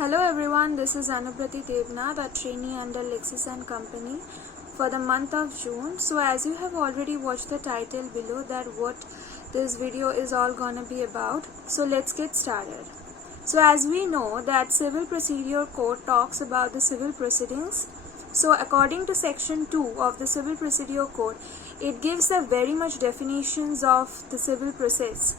Hello everyone, this is Anuprati Devnath, a trainee under Lexis & Company for the month of June. So as you have already watched the title below that what this video is all gonna be about, so let's get started. So as we know that Civil Procedure Code talks about the civil proceedings. So according to section 2 of the Civil Procedure Code, it gives the very much definitions of the civil process.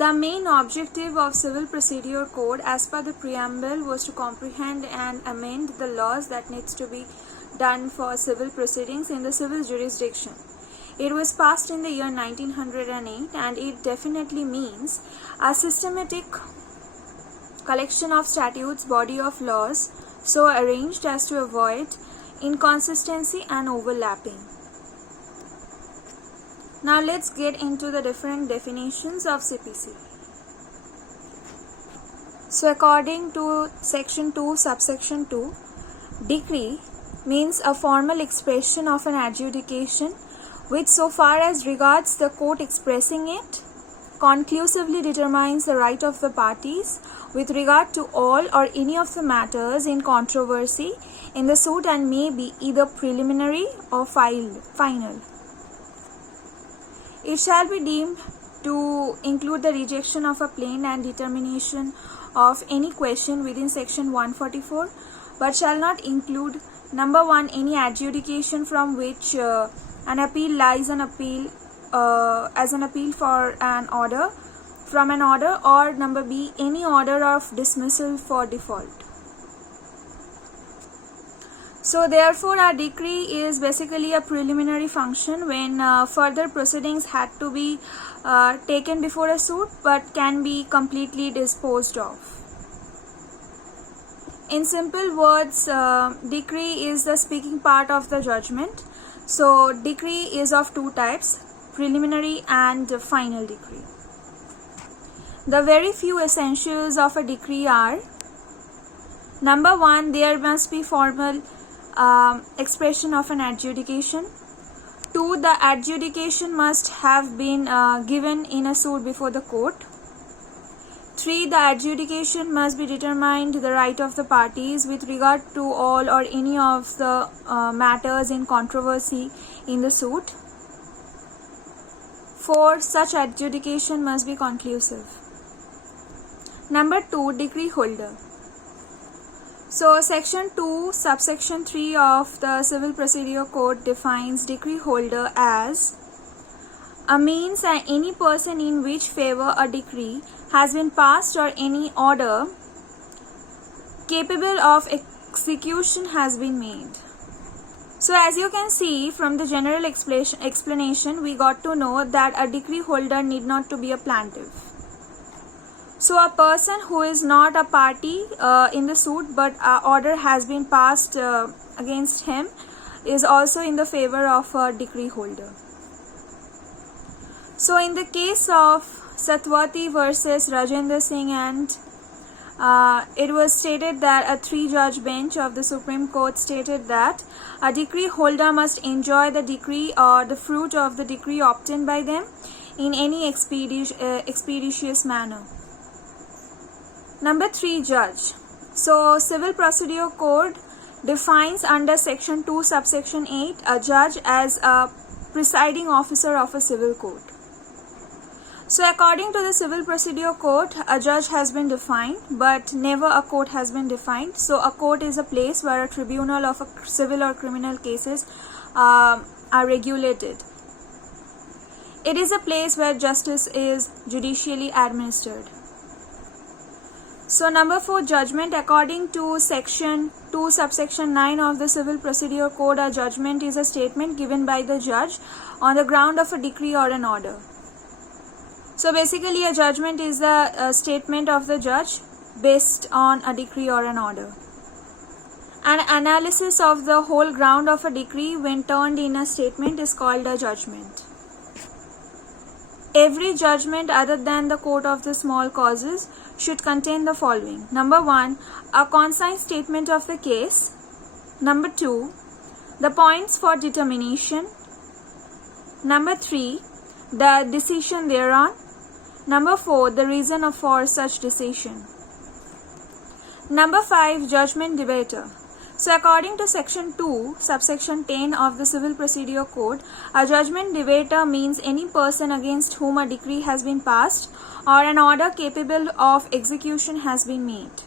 The main objective of Civil Procedure Code as per the preamble was to comprehend and amend the laws that needs to be done for civil proceedings in the civil jurisdiction. It was passed in the year 1908 and it definitely means a systematic collection of statutes, body of laws, so arranged as to avoid inconsistency and overlapping. Now let's get into the different definitions of CPC. So according to section 2 subsection 2, decree means a formal expression of an adjudication which so far as regards the court expressing it conclusively determines the right of the parties with regard to all or any of the matters in controversy in the suit and may be either preliminary or final. It shall be deemed to include the rejection of a plaint and determination of any question within section 144, but shall not include number 1 any adjudication from which an appeal lies an appeal as an appeal for an order from an order, or number B any order of dismissal for default. So therefore a decree is basically a preliminary function when further proceedings had to be taken before a suit but can be completely disposed of. In simple words, decree is the speaking part of the judgment. So decree is of two types, preliminary and final decree. The very few essentials of a decree are: number 1, there must be formal expression of an adjudication. 2, the adjudication must have been given in a suit before the court. 3, the adjudication must be determined the right of the parties with regard to all or any of the matters in controversy in the suit. 4, such adjudication must be conclusive. Number 2, decree holder. So section 2 subsection 3 of the Civil Procedure Code defines decree holder as a means and any person in which favor a decree has been passed or any order capable of execution has been made. So as you can see from the general explanation, we got to know that a decree holder need not to be a plaintiff. So a person who is not a party in the suit but an order has been passed against him is also in the favor of a decree holder. So in the case of Satwati versus Rajendra Singh, and it was stated that a 3-judge bench of the Supreme Court stated that a decree holder must enjoy the decree or the fruit of the decree obtained by them in any expeditious manner. Number 3, judge. So Civil Procedure Code defines under section 2 subsection 8 a judge as a presiding officer of a civil court. So according to the Civil Procedure Code, a judge has been defined but never a court has been defined. So a court is a place where a tribunal of a civil or criminal cases are regulated. It is a place where justice is judicially administered. So number 4, judgment. According to section 2 subsection 9 of the Civil Procedure Code, a judgment is a statement given by the judge on the ground of a decree or an order. So basically a judgment is a statement of the judge based on a decree or an order. An analysis of the whole ground of a decree when turned in a statement is called a judgment. Every judgment other than the court of the small causes should contain the following. Number 1, a concise statement of the case. Number 2, the points for determination. Number 3, the decision thereon. Number 4, the reason for such decision. Number 5, judgment debater. So according to section 2, subsection 10 of the Civil Procedure Code, a judgment debater means any person against whom a decree has been passed or an order capable of execution has been made.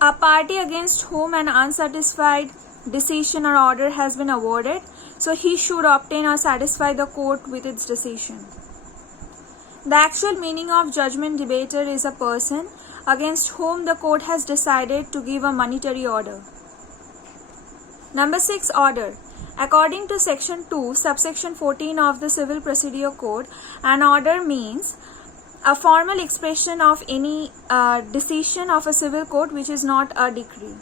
A party against whom an unsatisfied decision or order has been awarded, so he should obtain or satisfy the court with its decision. The actual meaning of judgment debater is a person against whom the court has decided to give a monetary order. Number 6, order. According to section 2, subsection 14 of the Civil Procedure Code, an order means a formal expression of any decision of a civil court which is not a decree.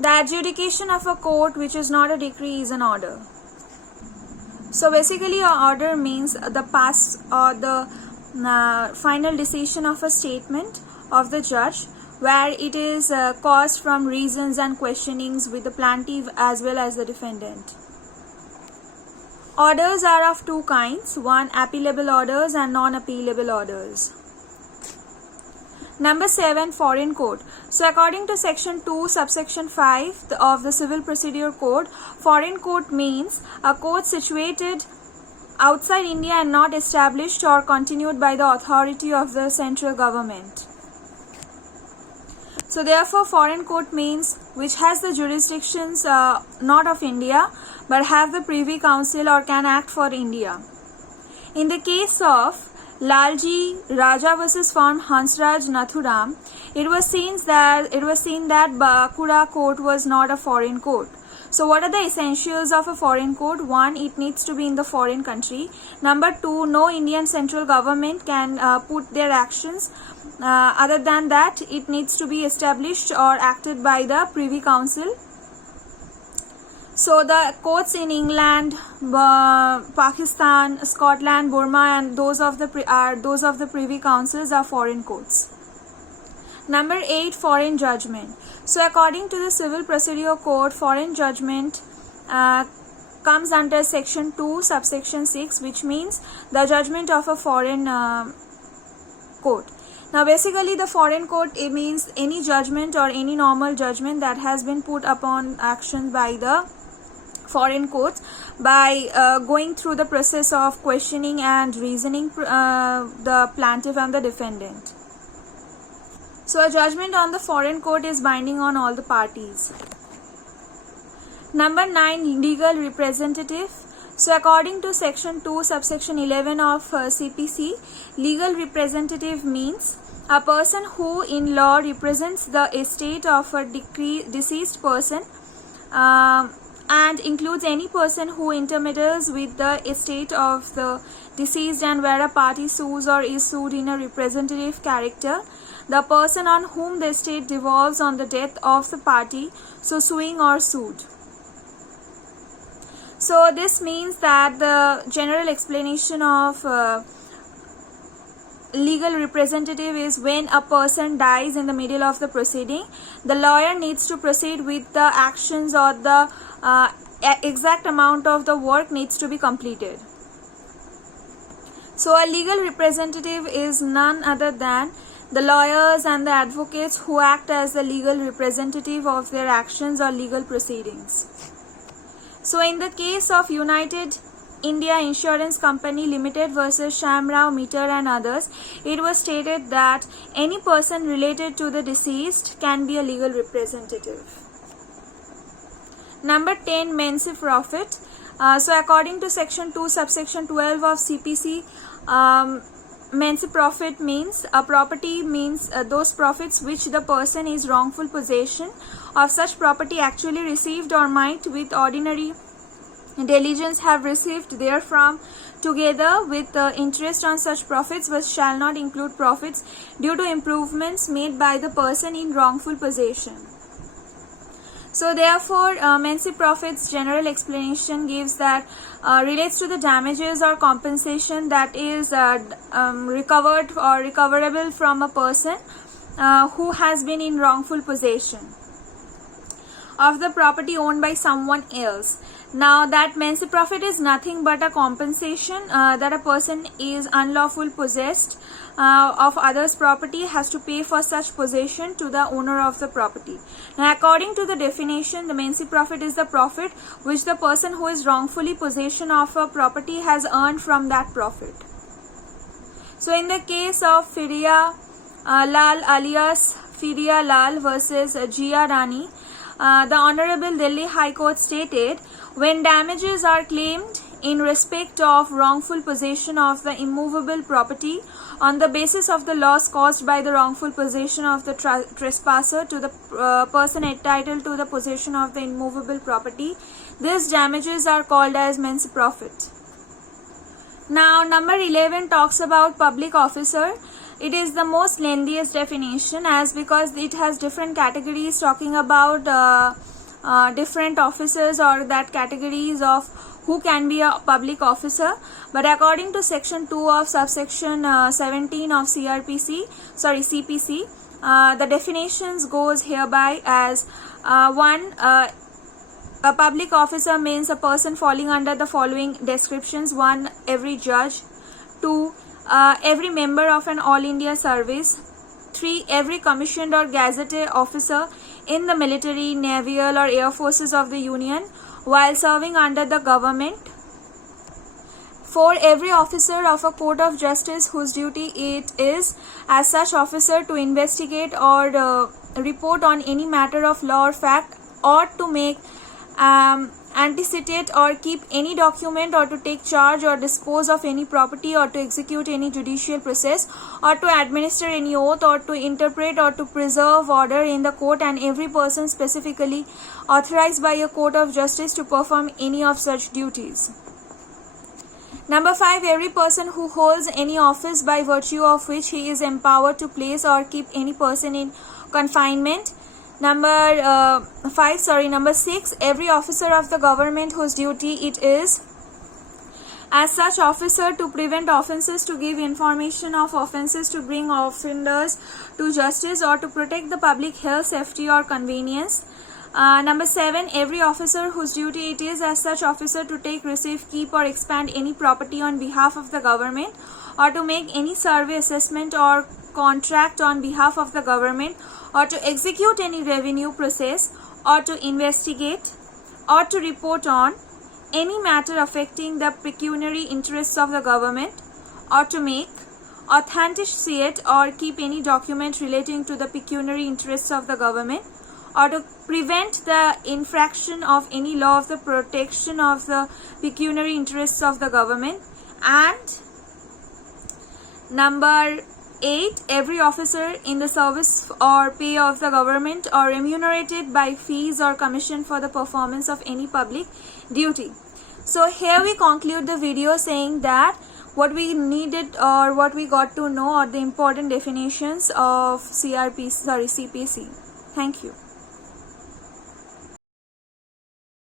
The adjudication of a court which is not a decree is an order. So basically, an order means the pass or the final decision of a statement of the judge where it is caused from reasons and questionings with the plaintiff as well as the defendant. Orders are of two kinds, one appealable orders and non-appealable orders. Number 7, foreign court. So according to section 2, subsection 5 of the Civil Procedure Code, foreign court means a court situated outside India and not established or continued by the authority of the central government. So therefore, foreign court means which has the jurisdictions not of India but have the Privy Council or can act for India. In the case of Lalji Raja versus Firm Hansraj Nathuram, it was seen that Bakura court was not a foreign court. So what are the essentials of a foreign court? 1, it needs to be in the foreign country. Number 2, no Indian central government can put their actions. Other than that, it needs to be established or acted by the Privy Council. So the courts in England, Pakistan, Scotland, Burma, and those of the Privy Councils are foreign courts. Number 8, foreign judgment. So according to the Civil Procedure Code, foreign judgment comes under section 2, subsection 6, which means the judgment of a foreign court. Now basically the foreign court, it means any judgment or any normal judgment that has been put upon action by the foreign courts by going through the process of questioning and reasoning the plaintiff and the defendant. So a judgment on the foreign court is binding on all the parties. Number 9, legal representative. So according to section 2, subsection 11 of CPC, legal representative means a person who in law represents the estate of a deceased person and includes any person who intermeddles with the estate of the deceased and where a party sues or is sued in a representative character, the person on whom the estate devolves on the death of the party, so suing or sued. So this means that the general explanation of legal representative is when a person dies in the middle of the proceeding, the lawyer needs to proceed with the actions or the exact amount of the work needs to be completed. So a legal representative is none other than the lawyers and the advocates who act as the legal representative of their actions or legal proceedings. So in the case of United India Insurance Company Limited versus Shamrao Meter and others, it was stated that any person related to the deceased can be a legal representative. Number 10, mensi profit. So according to section 2, subsection 12 of CPC, mensi profit means a property means those profits which the person is wrongful possession of such property actually received or might with ordinary diligence have received therefrom together with interest on such profits, but shall not include profits due to improvements made by the person in wrongful possession. So therefore, mensi profits general explanation gives that relates to the damages or compensation that is recovered or recoverable from a person who has been in wrongful possession of the property owned by someone else. Now that men's profit is nothing but a compensation that a person is unlawful possessed of others' property has to pay for such possession to the owner of the property. Now according to the definition, the men's profit is the profit which the person who is wrongfully possession of a property has earned from that profit. So in the case of Firia Lal alias Firia Lal versus Jia Rani, the Honorable Delhi High Court stated, when damages are claimed in respect of wrongful possession of the immovable property on the basis of the loss caused by the wrongful possession of the trespasser to the person entitled to the possession of the immovable property, these damages are called as men's profit. Now number 11 talks about public officer. It is the most lengthiest definition as because it has different categories talking about different officers or that categories of who can be a public officer. But according to section 2 of subsection 17 of CPC, the definitions goes hereby as 1. A public officer means a person falling under the following descriptions. 1. Every judge. 2. Every member of an all India service. 3. Every commissioned or gazetted officer in the military, naval or air forces of the Union while serving under the government. 4. Every officer of a court of justice whose duty it is as such officer to investigate or report on any matter of law or fact, or to make anticipate or keep any document, or to take charge or dispose of any property, or to execute any judicial process, or to administer any oath, or to interpret or to preserve order in the court, and every person specifically authorized by a court of justice to perform any of such duties. Number 5. Every person who holds any office by virtue of which he is empowered to place or keep any person in confinement. Number 6. Every officer of the government whose duty it is as such officer to prevent offences, to give information of offences, to bring offenders to justice, or to protect the public health, safety or convenience. Number 7. Every officer whose duty it is as such officer to take, receive, keep or expand any property on behalf of the government, or to make any survey, assessment or contract on behalf of the government, or to execute any revenue process, or to investigate or to report on any matter affecting the pecuniary interests of the government, or to make, authenticate or keep any document relating to the pecuniary interests of the government, or to prevent the infraction of any law of the protection of the pecuniary interests of the government. And number 8. Every officer in the service or pay of the government or remunerated by fees or commission for the performance of any public duty. So here we conclude the video saying that what we needed or what we got to know are the important definitions of CPC. Thank you.